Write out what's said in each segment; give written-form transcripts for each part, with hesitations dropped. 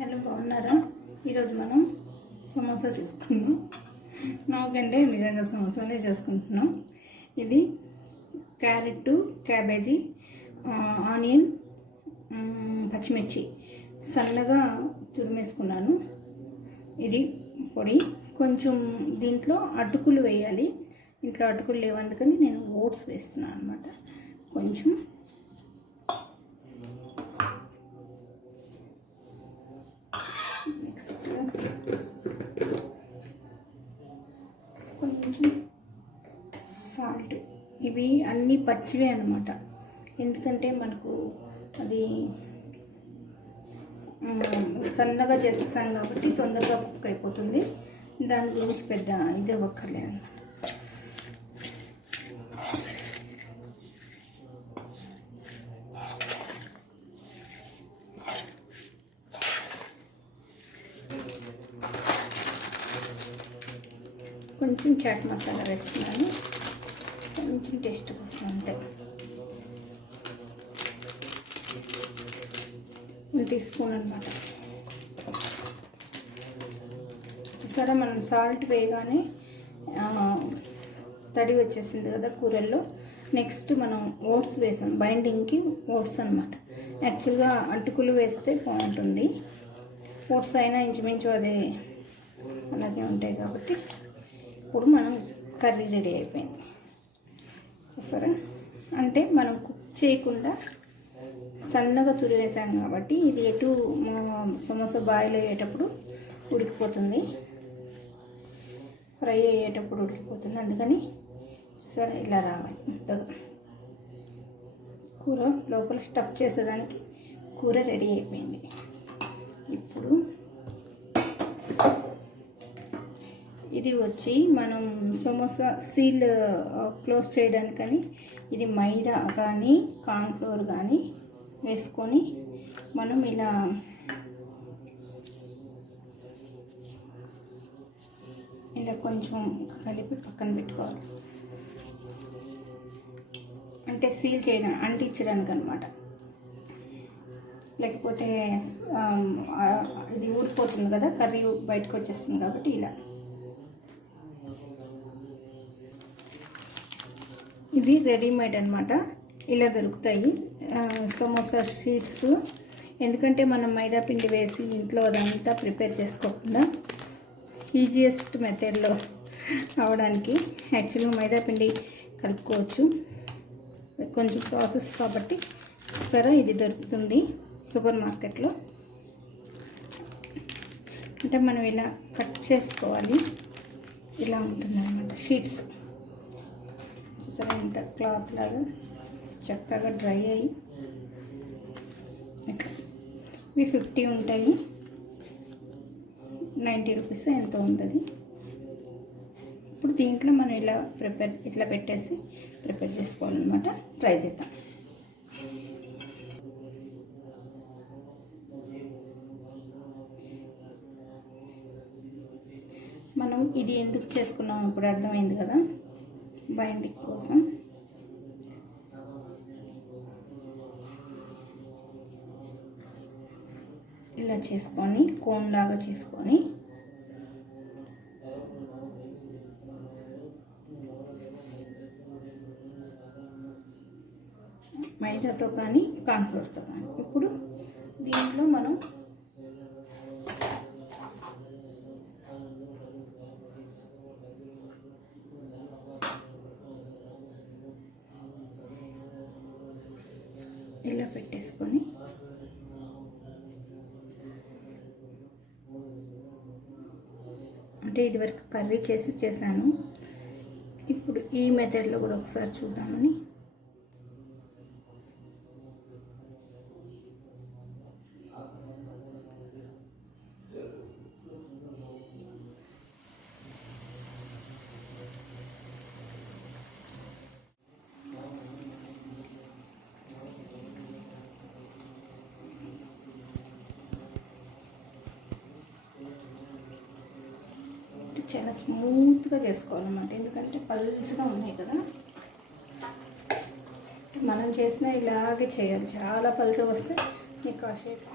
Hello, బాగున్నారా? ఈరోజు మనం సమోసా చేసుకుందాం. నాకంటే నిజంగా సమోసానే చేసుకుంటున్నాం. ఇది క్యారెట్, క్యాబేజీ, ఆనియన్, పచ్చిమిర్చి సన్నగా తురిమేసుకున్నాను. ఇది పొడి. కొంచెం దీంట్లో అటుకులు వేయాలి. ఇంట్లో అటుకులు లేవు, అందుకని నేను ఓట్స్ వేస్తున్నాను అనమాట. కొంచెం కొంచెం సాల్ట్. ఇవి అన్నీ పచ్చివే అన్నమాట, ఎందుకంటే మనకు అది సన్నగా చేసేసాం కాబట్టి తొందరగా కుక్ అయిపోతుంది. దాని గురించి పెద్ద ఇది అవ్వక్కర్లేదు. కొంచెం చాట్ మసాలా వేస్తున్నాను, కొంచెం టేస్ట్ కోసం. అంటే 1 టీ స్పూన్ అనమాట. సరే, మనం సాల్ట్ వేయగానే తడి వచ్చేసింది కదా కూరల్లో. నెక్స్ట్ మనం ఓట్స్ వేసాం, బైండింగ్కి ఓట్స్ అనమాట. యాక్చువల్గా అటుకులు వేస్తే బాగుంటుంది, ఓట్స్ అయినా ఇంచుమించు అదే అలాగే ఉంటాయి కాబట్టి. ఇప్పుడు మనం కర్రీ రెడీ అయిపోయింది. సరే, అంటే మనం కుక్ చేయకుండా సన్నగా తురివేసాం కాబట్టి ఇది ఎటు సమోసా బాయిల్ అయ్యేటప్పుడు ఉడికిపోతుంది, ఫ్రై అయ్యేటప్పుడు ఉడికిపోతుంది. అందుకని సరే ఇలా రావాలి మెత్తగా. కూర లోపల స్టఫ్ చేసేదానికి కూర రెడీ అయిపోయింది. ఇప్పుడు ఇది వచ్చి మనం సమోసా సీల్ క్లోజ్ చేయడానికని ఇది మైదా కానీ కార్న్ఫ్లోర్ కానీ వేసుకొని మనం ఇలా కొంచెం కలిపి పక్కన పెట్టుకోవాలి. అంటే సీల్ చేయడం, అంటించడానికి అనమాట. లేకపోతే ఇది ఊడిపోతుంది కదా, కర్రీ బయటకు వచ్చేస్తుంది కాబట్టి ఇలా. ఇది రెడీమేడ్ అనమాట, ఇలా దొరుకుతాయి సమోసా షీట్స్. ఎందుకంటే మనం మైదా పిండి వేసి ఇంట్లో అదంతా ప్రిపేర్ చేసుకోకుండా ఈజియెస్ట్ మెథడ్లో అవడానికి యాక్చువల్గా మైదా పిండి కలుపుకోవచ్చు, కొంచెం ప్రాసెస్ కాబట్టి. సరే, ఇది దొరుకుతుంది సూపర్ మార్కెట్లో. అంటే మనం ఇలా కట్ చేసుకోవాలి, ఇలా ఉంటుంది అన్నమాట షీట్స్. చూసారా, ఇంత క్లాత్ లాగా చక్కగా డ్రై అయ్యి ఇట్లా. ఇవి 50 ఉంటాయి, 90 రూపీస్ ఎంతో ఉంటుంది. ఇప్పుడు దీంట్లో మనం ఇట్లా పెట్టేసి ప్రిపేర్ చేసుకోవాలన్నమాట. ట్రై చేద్దాం. మనం ఇది ఎందుకు చేసుకున్నాం ఇప్పుడు అర్థమైంది కదా, బైండింగ్ కోసం. ఇలా చేసుకొని కోన్ లాగా చేసుకొని మైదాతో కానీ కార్న్ఫ్లోర్తో కానీ. ఇప్పుడు దీంట్లో మనం ఇలా పెట్టేసుకొని అంటే ఇదివరకు కర్రీ చేశాను, ఇప్పుడు ఈ మెథడ్లో కూడా ఒకసారి చూద్దామని. చాలా స్మూత్గా చేసుకోవాలన్నమాట, ఎందుకంటే పలుచగా ఉన్నాయి కదా. మనం చేసిన ఇలాగే చేయాలి. చాలా పలుచగా వస్తే మీకు ఆ షేప్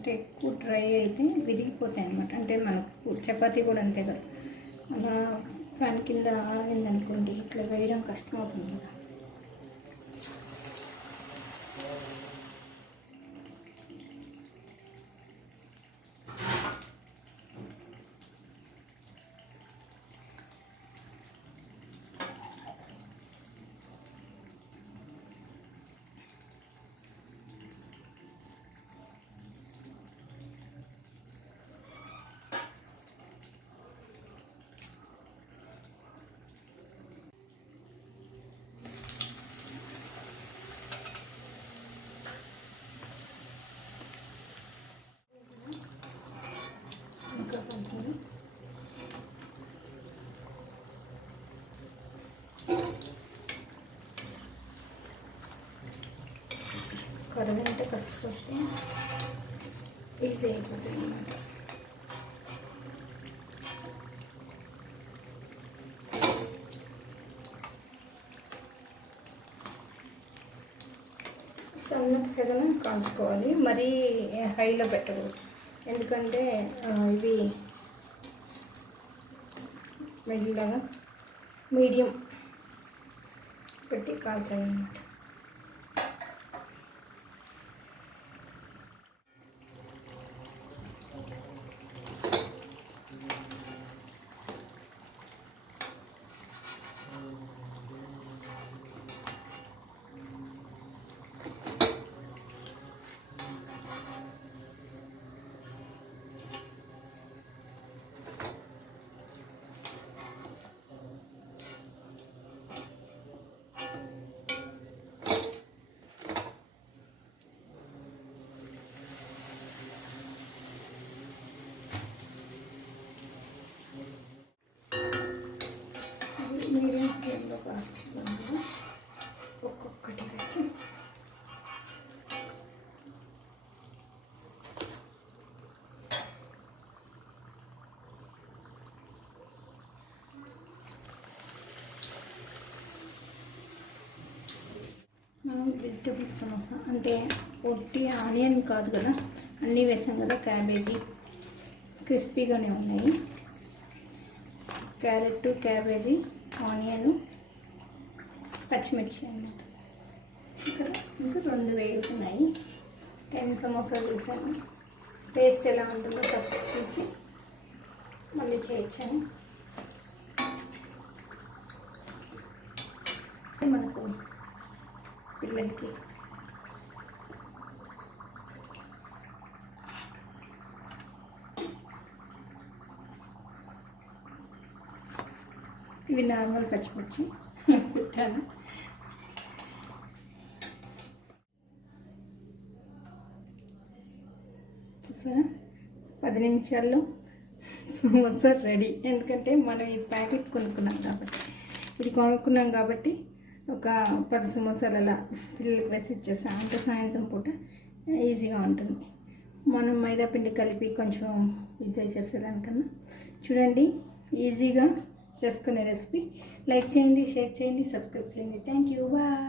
అంటే ఎక్కువ డ్రై అయితే విరిగిపోతాయి అన్నమాట. అంటే మనకు చపాతీ కూడా అంతే కదా, అలా ఫ్యాన్ కింద ఆరిందనుకోండి ఇట్లా వేయడం కష్టం అవుతుంది కదా. కరగంటే కష్టం ఈజీ అయిపోతుంది అన్నమాట. సన్నపు సెగను కాల్చుకోవాలి, మరీ హైలో పెట్టకూడదు. ఎందుకంటే ఇవి మెల్లగా మీడియం పెట్టి కాల్చాలి అన్నమాట. మీడియం ఫ్లేమ్లో కాల్చుకున్నాము. ఒక్కొక్కటి వేసి మనం వెజిటబుల్ సమోసా అంటే ఒట్టి ఆనియన్ కాదు కదా, అన్నీ వేసాం కదా. క్యాబేజీ క్రిస్పీగానే ఉన్నాయి. క్యారెట్, క్యాబేజీ, ఆనియన్, పచ్చిమిర్చి అన్నమాట. ఇక్కడ ఇంకా 2 వేగుతున్నాయి. 10 సమోసాలు వేసాను. టేస్ట్ ఎలా ఉంటుందో ఫస్ట్ చూసి మళ్ళీ చేయొచ్చాను. మనకు పిల్లలకి ఇవి నార్మల్ పచ్చిమిర్చి పెట్టాను. చూసారా, 10 నిమిషాల్లో సమోసా రెడీ. ఎందుకంటే మనం ఈ ప్యాకెట్ కొనుక్కున్నాం కాబట్టి ఒక 10 సమోసాలు అలా పిల్లలకి వేసి ఇచ్చేస్తాం. అంటే సాయంత్రం పూట ఈజీగా ఉంటుంది. మనం మైదా పిండి కలిపి కొంచెం ఇది చేసేదానికన్నా చూడండి ఈజీగా చేసుకునే రెసిపీ. లైక్ చేయండి, షేర్ చేయండి, సబ్స్క్రైబ్ చేయండి. Thank you, bye.